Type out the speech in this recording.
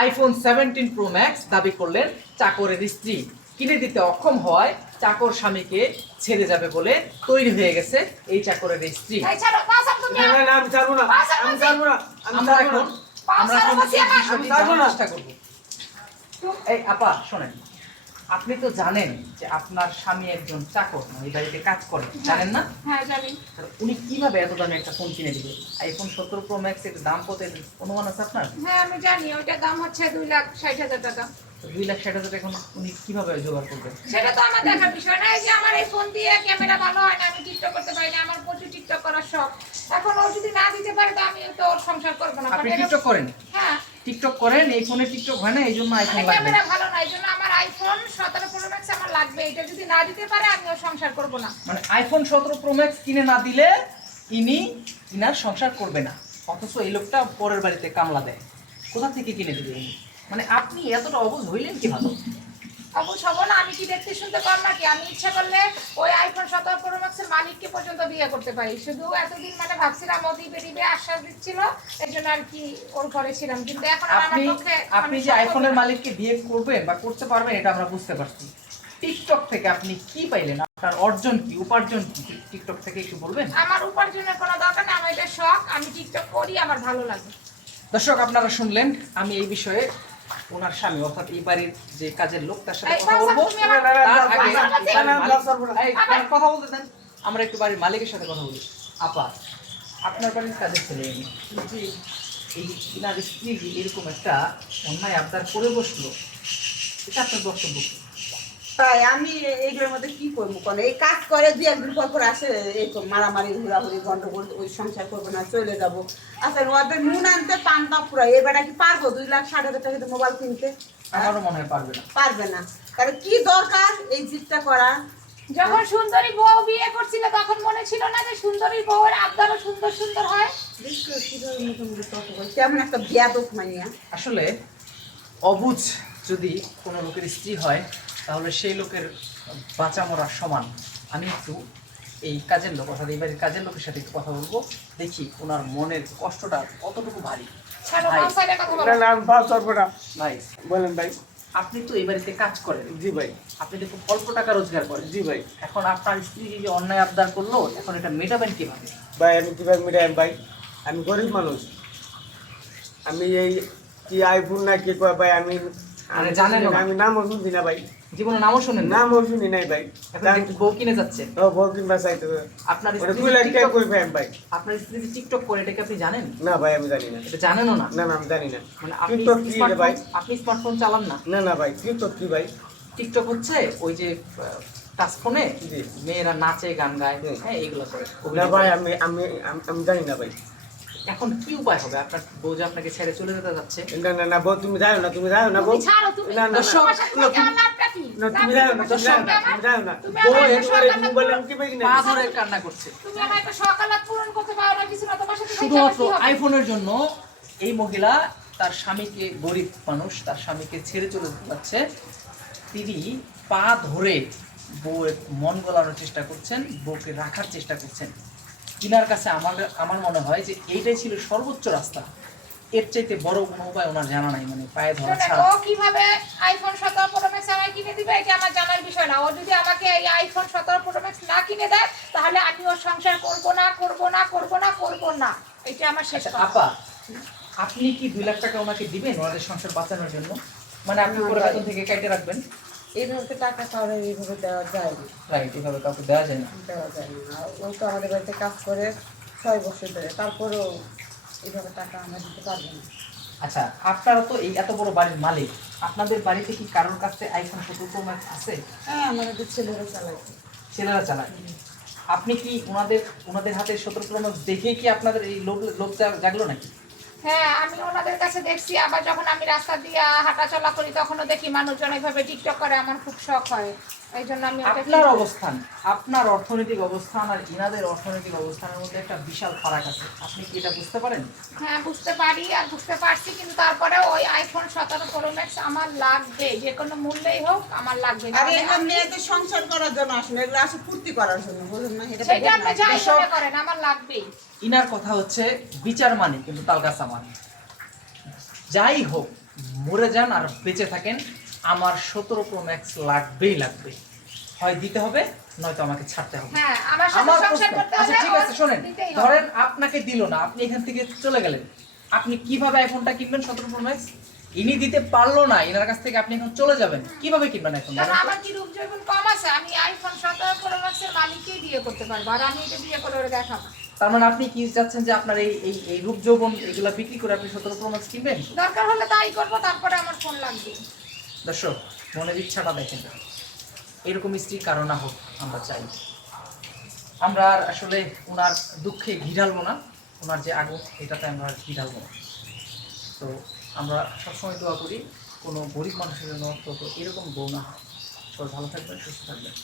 IPhone 17 pro max দাবি করলেন চাকরের স্ত্রী কিনে দিতে অক্ষম হওয়ায় চাকর স্বামীকে ছেড়ে যাবে বলে তৈরি হয়ে গেছে এই চাকরের স্ত্রী। চেষ্টা করব। এই আপা শোনেন, আপনি তো জানেন যে আপনার স্বামী একজন চাকর, এই বাড়িতে কাজ করে, জানেন না? হ্যাঁ জানি। উনি কিভাবে এত দামে একটা ফোন কিনে দিবে? আইফোন 17 প্রো ম্যাক্স এর দাম কত অনুমান আছে আপনার? হ্যাঁ আমি জানি, ওইটার দাম হচ্ছে 2,60,000 টাকা। 2,60,000 টাকা উনি কিভাবে জোগাড় করবেন? সেটা তো আমার দেখার বিষয় না। এই যে আমার এই ফোন দিয়ে ক্যামেরা ভালো হয় না, আমি টিকটক করতে পারি না, আমার প্রচুর টিকটক করার শখ। এখন ও যদি না দিতে পারে তো আমি তো ওর সংসার করব না। আপনি টিকটক করেন? হ্যাঁ টিকটক করেন, এই ফোনে টিকটক হয় না, এইজন্য আইফোন লাগবে। ক্যামেরা ভালো না, এইজন্য আমার আইফোন 17 প্রো ম্যাক্স আমার লাগবে। এটা যদি না দিতে পারে আমি ওর সংসার করব না। মানে আইফোন 17 প্রো ম্যাক্স কিনে না দিলে ইনার সংসার করবে না, অথচ এই লোকটা পরের বাড়িতে কামলা দেয়। কোথা থেকে কিনে দিবে ইনি? মানে আপনি এতটা অবুঝ হইলেন কিভাবে? অবশ্য হবো না, আমি কি দেখতে শুনতে পার নাকি? আমি ইচ্ছা করলে ওই আইফোন 17 প্রো ম্যাক্সের মালিককে পর্যন্ত বিয়ে করতে পারি। শুধু এতদিন মানে ভাবছিলাম ও দিবে আশ্বাস দিচ্ছিল, এই জন্য আর কি ওর ঘরে ছিলাম। কিন্তু এখন আমার পক্ষে আপনি যে আইফোনের মালিককে বিয়ে করবেন বা করতে পারবেন এটা আমরা বুঝতে পারছি। টিকটক থেকে আপনি কি পাইলেন? আপনার অর্জন কি, উপার্জন কি টিকটক থেকে একটু বলবেন? আমার উপার্জনের কোনো দরকার নেই, আমার এটা শখ, আমি টিকটক করি, আমার ভালো লাগে। দর্শক আপনারা শুনলেন, আমি এই বিষয়ে ওনার স্বামী অর্থাৎ এই বাড়ির যে কাজের লোক তার সাথে কথা বলবো। কথা বলতে দেন, আমরা একটু বাড়ির মালিকের সাথে কথা বলি। আপা, আপনার বাড়ির কাজের ছেলে এই ইনার স্ত্রী এরকম একটা অন্যায় আবদার করে বসলো, এটা আপনার বক্তব্য কি? তাই আমি এইগুলোর মধ্যে কি করবো? কোন এই কাজ করে 2-1 দিন পর আসে এই তো মারামারি ঘোরাঘুরি গন্ডগোল, ওই সংসার করবো না, চলে যাবো। আচ্ছা ওদের নুন আনতে পান্তা পুরা, এবারে কি পারবো 2,60,000 টাকা মোবাইল কিনতে? আমারও মনে হয় পারবে না। পারবে না। তাহলে কি দরকার এই জিতটা করা? যখন সুন্দরী বউ বিয়ে করছিল তখন মনে ছিল না যে সুন্দরী বউয়ের আবদারও সুন্দর সুন্দর হয়? কেমন একটা বেয়াদব মাইয়া। আসলে অবুঝ যদি কোনো লোকের স্ত্রী হয় তাহলে সেই লোকের বাঁচা মরার সমান। আমি একটু এই কাজের লোক অর্থাৎ এই বাড়ির কাজের লোকের সাথে একটু কথা বলবো, দেখি ওনার মনের কষ্টটা কতটুকু ভারী। ছাড়ো, ভাই, সংসারে কথা বলো। ভাই বলেন ভাই। আপনি তো এই বাড়িতে কাজ করেন। জি ভাই। আপনি তো খুব অল্প টাকা রোজগার করেন। জি ভাই। এখন আপনার স্ত্রী যে অন্যায় আবদার করলো, এখন এটা মেটাবেন কিভাবে? ভাই আমি কিভাবে মিটাই ভাই? আমি গরিব মানুষ। আমি এই কি আইফোন না কি কয় ভাই, আমি মানে জানেন না? আমি নামও শুনছি না ভাই, জীবনে নামও শোনেন না? নামও শুনি নাই ভাই। এখন দেখি বউ কিনে যাচ্ছে। ও বউ কিনবা চাইতে আপনার ওটা স্ত্রী 2 লাখ টাকা টিকটক- কই ভাই ভাই? আপনার স্ত্রী যে টিকটক করে এটা কি আপনি জানেন? না ভাই আমি জানি না। এটা জানেনও না? না না আমি জানি না। মানে আপনি টিকটক কি রে ভাই? আপনি স্মার্টফোন চালান না? না না ভাই টিকটক কি ভাই? টিকটক হচ্ছে ওই যে টাচ ফোনে জি। মেয়েরা নাচে গান গায়, হুম। হ্যাঁ এইগুলো করে। না ভাই আমি আমি আমি আমি জানি না ভাই। এখন কি উপায় হবে? আপনার বউ যে আপনাকে ছেড়ে চলে যেতে যাচ্ছে। না না না বউ তুমি যাও না, তুমি যাও না বউ। তুমি ছাড়ো, তুমি না না দর্শক, তোমার সাথে থাকি আমার লাভটা কি? না তুমি যাও না, তুমি যাও না, তুমি যাও না। তুমি বউ আমার একবারে সকালে মোবাইল আমি কি ভাই না? পা ধরে কান্না করছে। তুমি আমার একটা সকালাত পূরণ করতে পারো না, কিছু না, তোমার সাথে থাকি আমার শুধুমাত্র কি হবে? আইফোনের জন্য এই মহিলা তার স্বামীকে, গরিব মানুষ, তার স্বামীকে ছেড়ে চলে যেতে যাচ্ছে। তিনি পা ধরে বউয়ের মন গলানোর চেষ্টা করছেন, বউকে রাখার চেষ্টা করছেন। তিনার কাছে আমার মনে হয় যে এইটাই ছিল সর্বোচ্চ রাস্তা। এর চাইতে বড় কোনো উপায় ওনার জানা নাই, মানে পায়ে ধরা শোনেন, ছাড়া। ও কিভাবে আইফোন 17 প্রো ম্যাক্স আমায় কিনে দিবে এটা আমার জানার বিষয় না। ও যদি আমাকে এই আইফোন 17 প্রো ম্যাক্স না কিনে দেয় তাহলে আমি ওর সংসার করব না। এটা আমার শেষ আচ্ছা, কথা। আপা আপনি কি 2 লাখ টাকা ওনাকে দিবেন ওনাদের সংসার বাঁচানোর জন্য? মানে আপনি না, পুরো ভাই। বেতন থেকে কেটে রাখবেন? এইভাবে টাকা পাওয়া এইভাবে দেওয়া যায় না, রাইট, এভাবে কাউকে দেওয়া যায় না। দেওয়া যায় না। ও তো আমাদের বাড়িতে কাজ করে 6 বছর ধরে, তারপরেও এইভাবে টাকা আমরা দিতে পারবো না। আচ্ছা, আপনারা তো এই এত বড় বাড়ির মালিক, আপনাদের বাড়িতে কি কারোর কাছে আইফোন 17 প্রো ম্যাক্স আছে? হ্যাঁ আমাদের ছেলেরা চালাইছে। ছেলেরা চালায়। আপনি কি ওনাদের হাতে 17 প্রো ম্যাক্স দেখেই কি আপনাদের এই লোভ জাগলো নাকি? হ্যাঁ আমি ওনাদের কাছে দেখছি, আবার যখন আমি রাস্তা দিয়ে হাঁটাচলা করি তখনও দেখি মানুষজন এইভাবে টিকটক করে, আমার খুব শখ হয়। এই জন্য আমি ওটা আপনার অবস্থান, আপনার অর্থনৈতিক অবস্থান আর ইনাদের অর্থনৈতিক অবস্থানের মধ্যে একটা বিশাল ফারাক আছে। আপনি কি এটা বুঝতে পারেন? হ্যাঁ বুঝতে পারি আর বুঝতে পারছি, কিন্তু তারপরে ওই আইফোন 17 প্রো ম্যাক্স আমার লাগবে, যে কোনো মূল্যেই হোক আমার লাগবে। আর এই যে মেয়েদের সংসার করার জন্য আসলে এগুলো আসে ফুর্তি করার জন্য, বুঝুন না? এটা সেটা আপনি যাই দর্শক- মনে করেন আমার লাগবেই। ইনার কথা হচ্ছে বিচার মানে কিন্তু তালগাছা মানে। যাই হোক, মরে যান আর বেঁচে থাকেন, আমার 17 প্রো ম্যাক্স লাগবেই লাগবে। হয় দিতে হবে, নয়তো আমাকে ছাড়তে হবে। হ্যাঁ আমার সাথে আমার সংসার প্রশ্ন, করতে আচ্ছা হলে ঠিক আছে ওর শোনেন, দিতেই হবে। ধরেন আপনাকে দিল না, আপনি এখান থেকে চলে গেলেন, আপনি কিভাবে আইফোনটা কিনবেন 17 প্রো ম্যাক্স? ইনি দিতে পারলো না, এনার কাছ থেকে আপনি এখন চলে যাবেন, কিভাবে কিনবেন এখন? কারণ আমার কি রূপ যৌবন কম আছে? আমি আইফোন 17 প্রো ম্যাক্সের মালিককেই বিয়ে করতে পারবো, আর আমি এটা বিয়ে করে ওরে দেখাবো। তার মানে আপনি কি চাচ্ছেন যে আপনার এই এই এই রূপ যৌবন এগুলা বিক্রি করে আপনি 17 প্রো ম্যাক্স কিনবেন? দরকার হলে তাই করবো, তারপরে আমার ফোন লাগবে। দর্শক, মনের ইচ্ছাটা দেখেন, এরকম স্ত্রী কারো না হোক আমরা চাই। আমরা আর আসলে ওনার দুঃখে ঘি ঢালবো না, ওনার যে আগুন এটাতে আমরা আর ঘি ঢালবো না। তো আমরা সবসময় দোয়া করি কোনো গরিব মানুষের জন্য তো এরকম বউ না হয়। সবাই ভালো থাকবেন, সুস্থ থাকবেন।